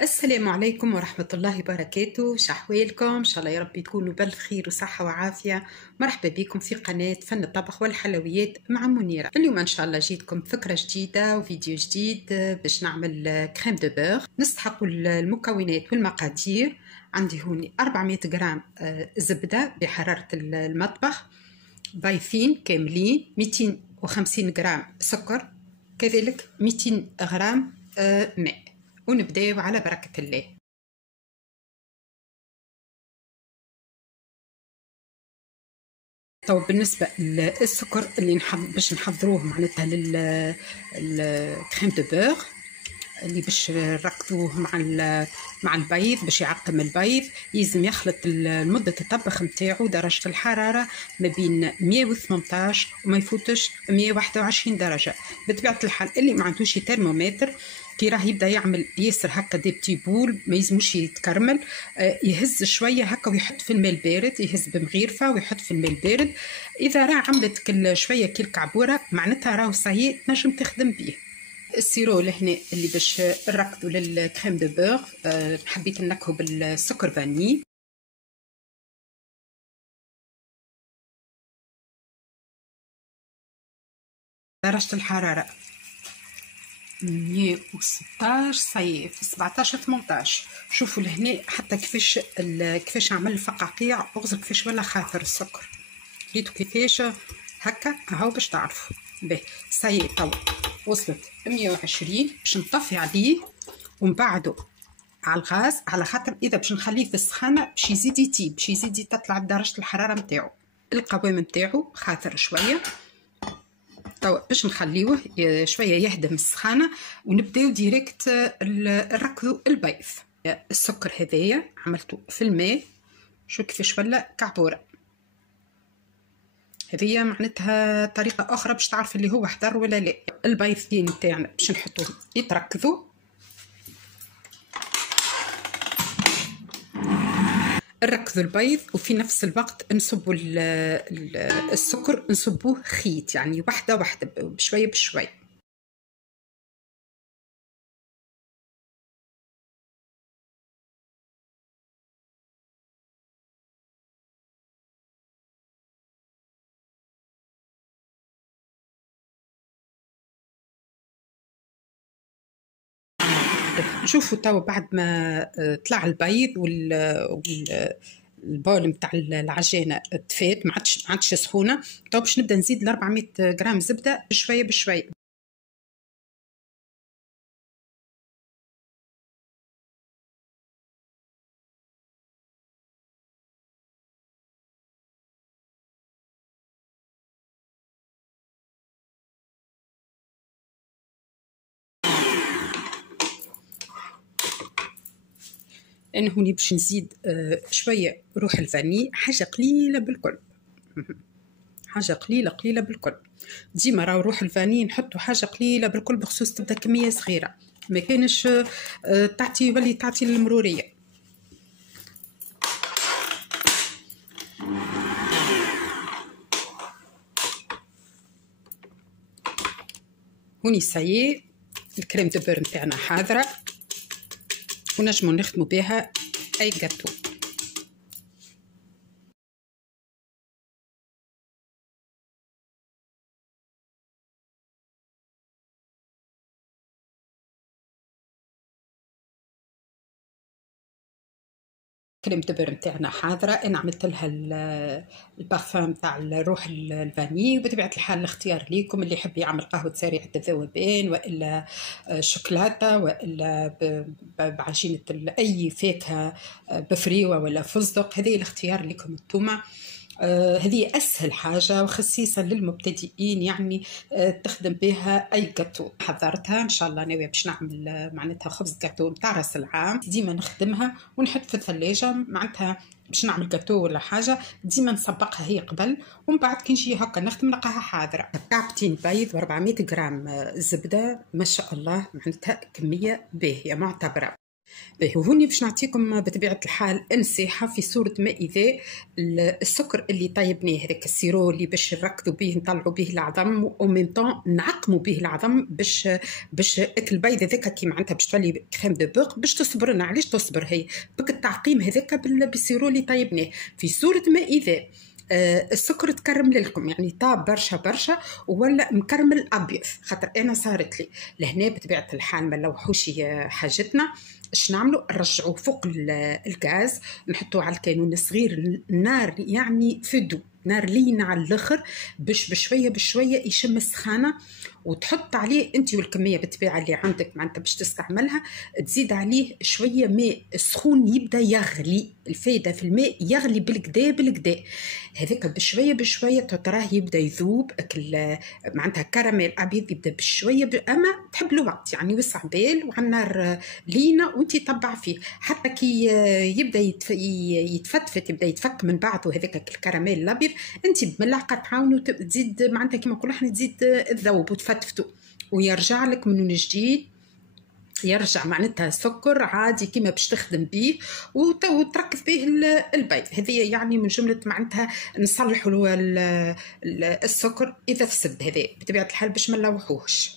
السلام عليكم ورحمة الله وبركاته. شحوالكم إن شاء الله يا رب تكونوا بالخير وصحة وعافية. مرحبا بكم في قناة فن الطبخ والحلويات مع منيرة. اليوم إن شاء الله جيتكم فكرة جديدة وفيديو جديد باش نعمل كريم دو بيغ. نستحق المكونات والمقادير. عندي هوني 400 جرام زبدة بحرارة المطبخ، بايفين كاملين، 250 جرام سكر، كذلك 200 جرام ماء. ونبداو على بركة الله. طب بالنسبة للسكر اللي باش نحضروه معناتها للكريم دو بيغ اللي باش نركضوه مع البيض باش يعقم البيض، يلزم يخلط لمدة الطبخ نتاعو درجة الحرارة ما بين 118 وما يفوتش 121 درجة. بطبيعة الحال اللي ما عندوش ترمومتر كي راه يبدا يعمل ياسر هكا دي بتي بول ما يلزموش يتكرمل، يهز شويه هكا ويحط في الماء البارد، يهز بمغيرفه ويحط في الماء البارد. اذا راه عملت كل شويه كي الكعبوره معناتها راهو صايي تنجم تخدم بيه. السيرو لهنا اللي باش نركضوا للكريم دو بيغ، حبيت نكهو بالسكر فاني. درجة الحرارة 116 صايي في 17 18. شوفوا لهنا حتى كيفاش عمل الفقاقيع، اغزر كيفاش ولا خاطر السكر، ريتو كيفاش هكا اهو باش تعرفوا به. صايي توا وصلت 120 باش نطفي عليه ونبعدو على الغاز، على خاطر اذا باش نخليه في السخانه باش يزيد يطيب، باش يزيد تطلع درجه الحراره نتاعو، القوام نتاعو خاطر شويه. توا باش نخليوه شويه يهدم السخانه ونبداو ديريكت نركضوا البيض. السكر هذايا عملته في الماء، شو كيفاش ولا كعبوره. هذه معناتها طريقه اخرى باش تعرف اللي هو حضر ولا لا. البيضين نتاعنا باش نحطوهم يتركضوا، نركضوا البيض وفي نفس الوقت نصبوا السكر، نصبوه خيط يعني واحدة واحدة بشوية بشوية. شوفوا توا بعد ما طلع البيض البول نتاع العجينه تفات، ما عادش سخونه. تو باش نبدا نزيد ل 400 غرام زبده بشويه بشويه. انا هوني باش نزيد شويه روح الفاني، حاجه قليله بالكل، حاجه قليله قليله بالكل. ديما راهو روح الفاني نحطوا حاجه قليله بالكل بخصوص تبدا كميه صغيره، ما كانش تعطي المروريه. هوني سايي الكريم دو بير نتاعنا حاضره ونجمو نخدمو بها اي جاتو. كريم دو بير نتاعنا حاضره، انا عملت لها البارفان تاع الروح الفاني. وبطبيعه الحال الاختيار ليكم، اللي يحب يعمل قهوه سريعه الذوبان والا شوكولاته والا بعجينه اي فاكهه، بفريوه ولا فستق، هذه الاختيار لكم انتوما. هذه أسهل حاجة وخصيصا للمبتدئين، يعني تخدم بها أي جاتو. حضرتها إن شاء الله ناوية باش نعمل معناتها خبز جاتو متاع راس العام، ديما نخدمها ونحط في الثلاجة معناتها باش نعمل جاتو ولا حاجة، ديما نسبقها هي قبل ومن بعد كي نجي هكا نخدم نلقاها حاضرة. كعبتين بيض و400 جرام زبدة، ما شاء الله معناتها كمية باهية معتبرة. باهي وهوني باش نعطيكم بطبيعة الحال نصيحة في صورة ما إذا السكر اللي طيبناه هذاك السيرو اللي باش نركضوا به نطلعوا به العظم وميم طون نعقموا به العظم باش البيض هذاك كي معناتها باش تولي كريم دو بوغ باش تصبرنا. علاش تصبر هي بك التعقيم هذاك بالسيرو اللي طيبناه في صورة ما إذا السكر تكرمل لكم، يعني طاب برشا برشا ولا مكرمل ابيض. خاطر انا صارت لي لهنا بطبيعه الحال ما نلوحوش حاجتنا. اش نعملوا؟ نرجعوه فوق الغاز، نحطوه على الكانون الصغير، النار يعني فدو نار لينة على الاخر باش بشويه بشويه يشم السخانه، وتحط عليه انت والكميه بالطبيعه اللي عندك معناتها باش تستعملها. تزيد عليه شويه ماء سخون يبدا يغلي، الفايده في الماء يغلي بالكدا بالكدا هذاك بشويه بشويه تراه يبدا يذوب معناتها كراميل ابيض يبدا بشويه اما تحب له وقت يعني وسع بال وعلى النار لينه وانت طبع فيه حتى كي يبدا يتفتفت يبدا يتفك من بعضه هذاك الكراميل الابيض. انت بملعقه تعاونوا تزيد معناتها كيما نقولوا احنا تزيد تذوب وتفتفتوا ويرجع لك من جديد، يرجع معناتها سكر عادي كيما باش تخدم به وتركز به البيض. هذه يعني من جمله معناتها نصلحوا السكر اذا فسد. هذا بطبيعه الحال باش ما نلوحوهش.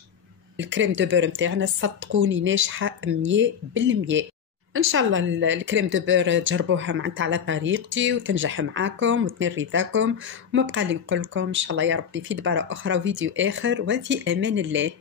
الكريم دو بور نتاعنا صدقوني ناجحه 100%. ان شاء الله الكريم دو بور تجربوها معناتها على طريقتي وتنجح معاكم وتنال رضاكم. وما بقى لي نقول لكم ان شاء الله يا ربي في دبارة اخرى وفيديو اخر وفي امان الله.